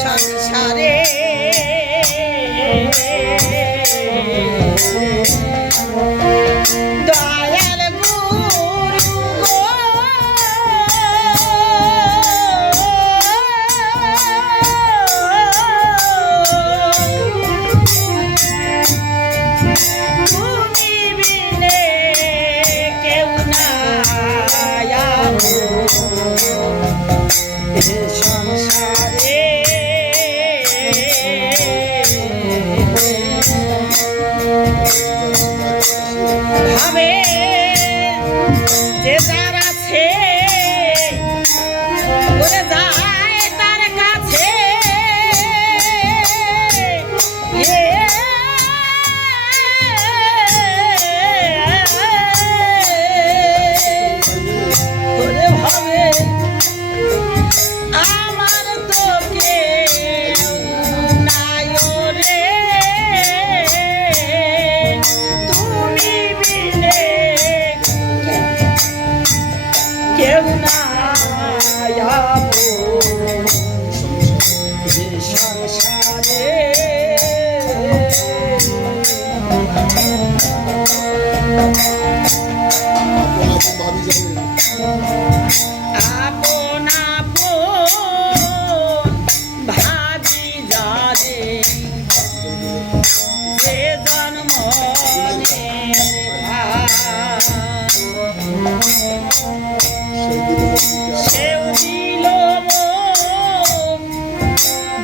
সংসারে দয়াল গুরু গো তুমি বিনে কেউ নাই সংসারে ভাবে যে যার আছে করে যায় তার কাছে করে ভাবে আমার তোকে নাই রে তুমি বিনে কেউ নাই সংসারে আপন আপন ভাবি যারে যে জন্ম সেও দিল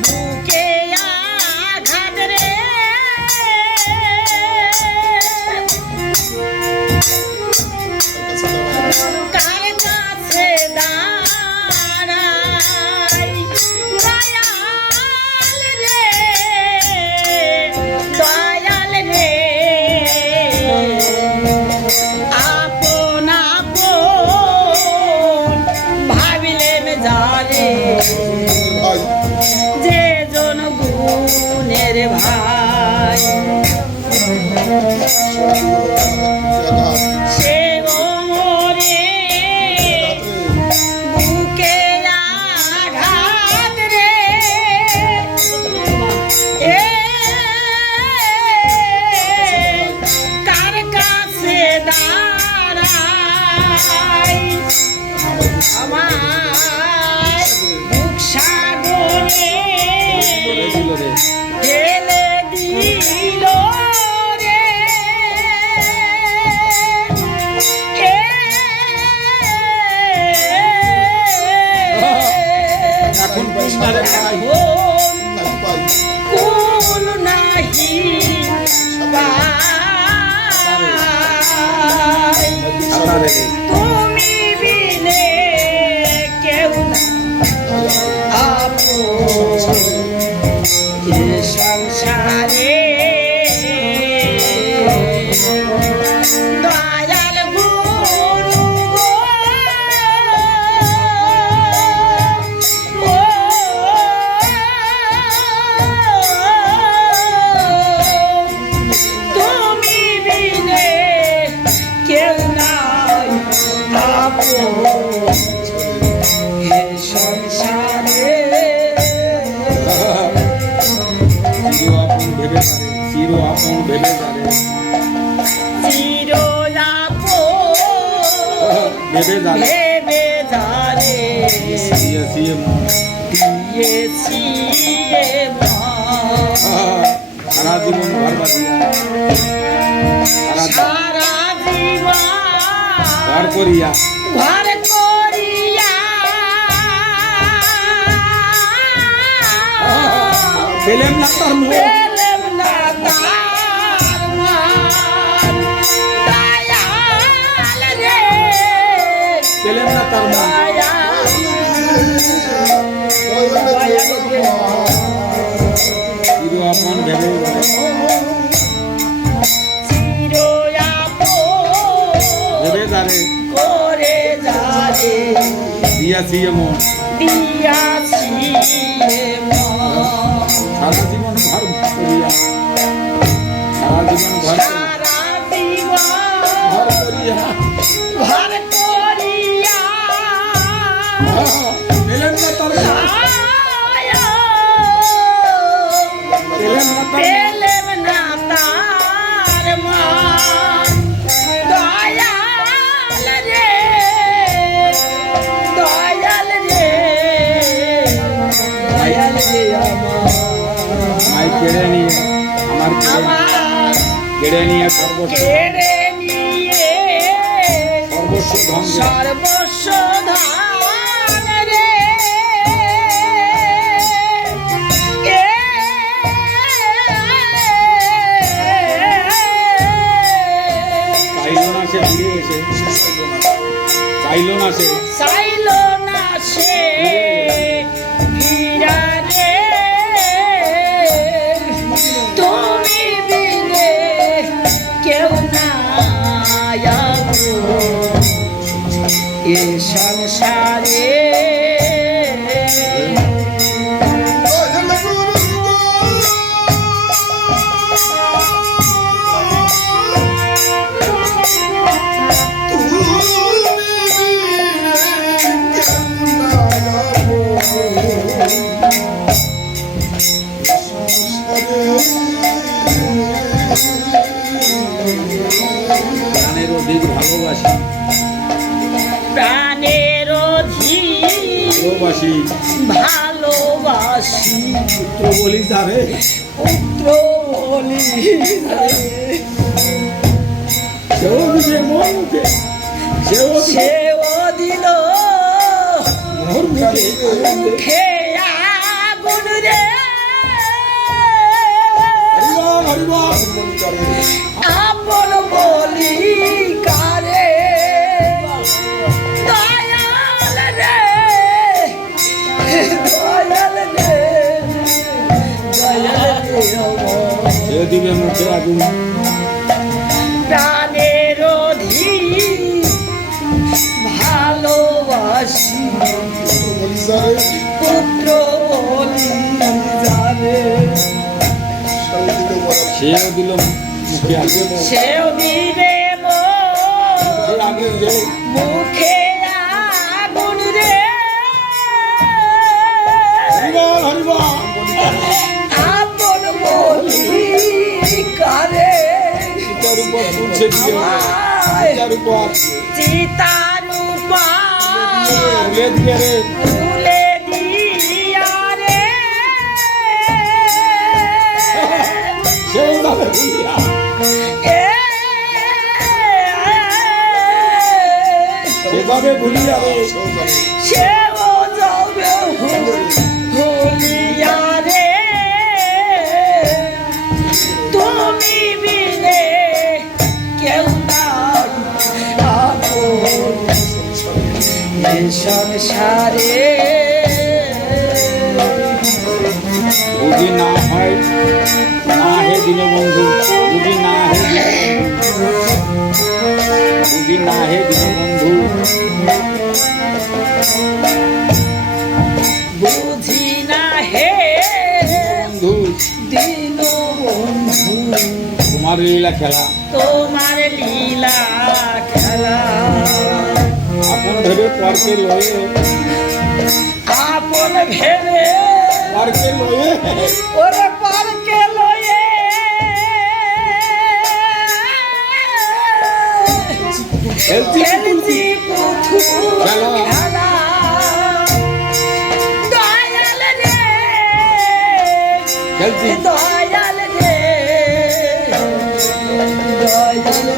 বুকে আঘাত রে কার কাছে দাঁড়াই দয়াল রে দয়াল রে আপন আপন ভাবিলেন যারে যে জন গুণের ভাই সে মরে বুকে আঘাত রে কার কাছে দাঁড়াই আমার বুক সাগরে ঢেলে দিল রে কোন নাহি পাই তুমি বিনে কেউ আপন সংসারে দয়াল গুরু গো তুমি বিনে কেউ নাই আপন সংসারে চির আপন ভেবে যারে চির আপন ভেবে যারে দিয়েছি মন দিয়েছি সারা জীবন ঘর বাঁধিয়া সারা জীবন ঘর করিয়া ঘর করিয়া পেলেম না তার মুখ পেলেম না তার মান দয়াল রে পেলেম না তার মুখ চির আপন ভেবে চির আপন ভেবে যারে করে যারে দিয়াছি মন দিয়াছি সারা জীবন ঘর করিয়া সারা জীবন ঘর সারা জীবন ঘর করিয়া ঘর করিয়া পেলেম না তার কেড়ে নিয়ে আমার আমার কেড়ে নিয়ে সর্বস্ব কেড়ে নিয়ে সর্বস্ব ধ্বংস সর্বস্ব ধান রে চাইল না সে ফিরে এসে চাইল না সে চাইল না সে ফিরা রে তুমি বিনে কেউ নাই এ সংসারে প্রাণের অধিক ভালোবাসি প্রাণের অধিক ভালোবাসি ভালোবাসি পুত্র বলি যাবে পুত্র বলি সেও দিবে মোর মুখে সেও দিবে সেও দিল মোর মুখে মুখে আগুন রে হরিবল হরিবল আপন বলি কারে দয়াল রে দয়াল রে দয়াল রে সে দিবে মুখে আগুন প্রাণের অধিক ভালোবাসি পুত্র বলি যাবে সেও দিল মুখে আগুন সেও দিবে সে আগে যে মুখে আগুন রে হরিবল হরিবল আপন বলি কারে তার উপর তুলছে দিয়ে তার উপর চিতার উপর তুলে দিয়ে রে তুলে দিয়া রে সেও যাবে ভুলিয়া এ সে যাবে ভুলিয়া রে সেও যাবে ভুলিয়া রে তুমি বিনে কেউ নাই আপন এ সংসারে যদি না হয় না হে দীনবন্ধু যদি না হে যদি না হে দীনবন্ধু বুঝি না হে বন্ধু দিন বন্ধু তোমার লীলা খেলা তোমার লীলা খেলা আপন ভেবে পরকে লয়ে আপন ভেবে পরকে লয়ে ওরে পারকে লয়ে খেলছি পুতুল খেলা দয়াল রে খেলছি দয়াল রে দয়াল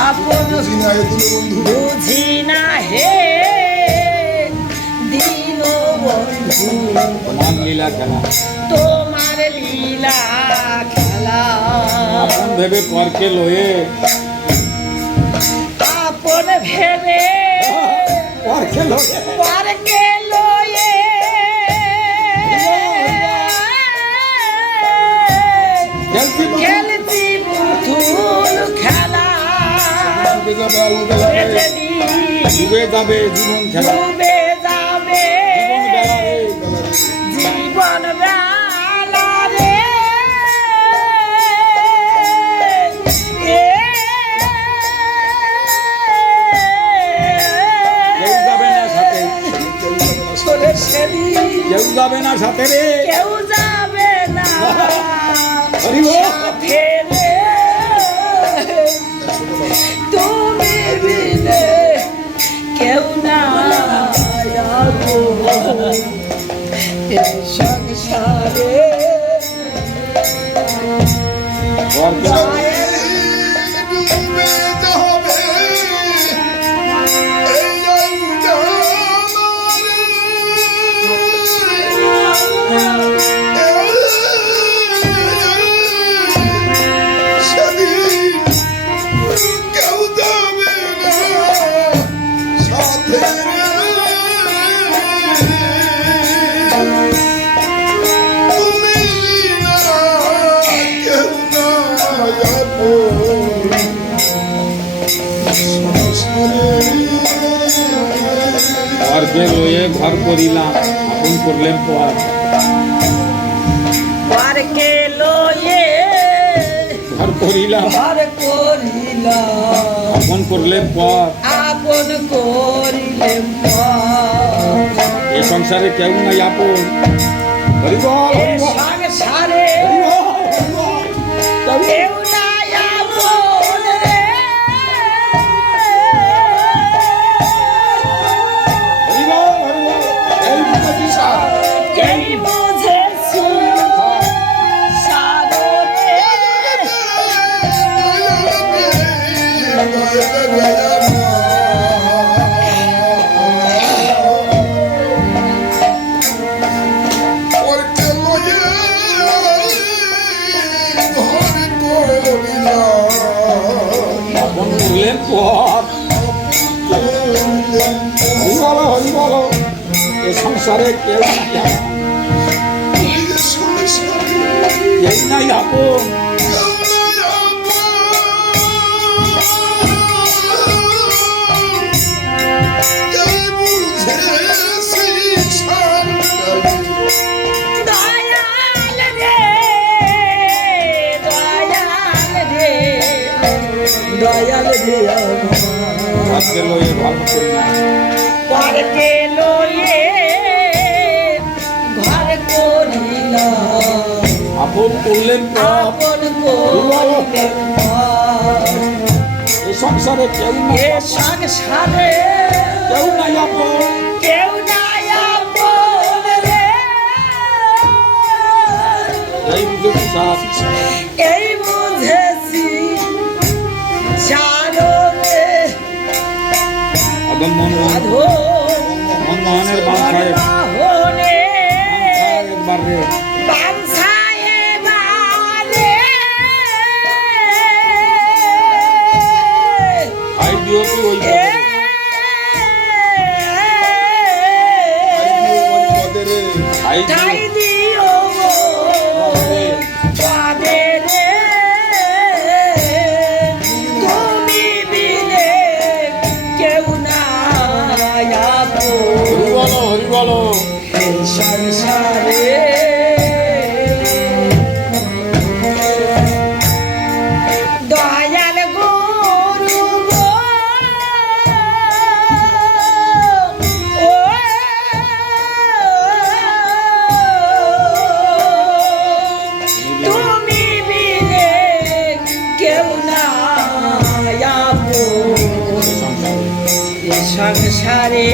আপন বুঝি না হে দিন বন্ধু তোমার লীলা খেলা তোমার লীলা খেলা আপন ভেবে পরকে লয়ে আপন ভেবে পরকে লয়ে পারকে লয়ে খেলছি খেলছি পুতুল খেলা বেঁচে দিই ডুবে যাবে জীবন খেলা ডুবে যাবে জীবন বেলা রে জীবন বেলা রে কেউ যাবে না সাথে সরে সেরি কেউ যাবে না সাথে রে কেউ যাবে না হরি বল। সাথে রে তুমি বিনে কেউ না এই সংসারে পরকে পরকে লয়ে ঘর করিলাম আপন করলেন পর পরকে লয়ে ঘর করিলাম ঘর করিলাম আপন করলেন পর আপন করিলেম এ সংসারে কেউ নাই আপন হরি বল এ হরি বল সংসারে হরি বল, হরি বল। কেউ নাই আপন রে হরি বল, হরি বল। এই বুঝেছি স্যার। এই বুঝেছি সাগরে আপন করলেন পর হরি বল, হরি বল। এ সংসারে কেউ নাই আপন। কেউ নাই আপন দয়াল রে দয়াল রে দয়াল রে ঘরকে লয়ে ঘর করিলাম পরকে লয়ে ঘর করিলাম আপন করলেন পর আপন করিলেম এ সংসারে কেউ নাই এ আপন। সংসারে কেউ নাই আপন কেউ নাই আপন রে এই বুঝেছি স্যার। এই বুঝেছি সারতে একদম মনমোহন মনমোহনের বাম সাহেব বাহনে একবার রে বামসায়ে বালে আই দিও কি ওই এ আই তাই দিও দিও পাদে রে তুমি বিনে কেউ নাই আপন হরি বলো, হরি বলো। এই সংসারে দয়াল গুরু গো ও তুমি বিনে কেউ নাই আপন এ সংসারে এ সংসারে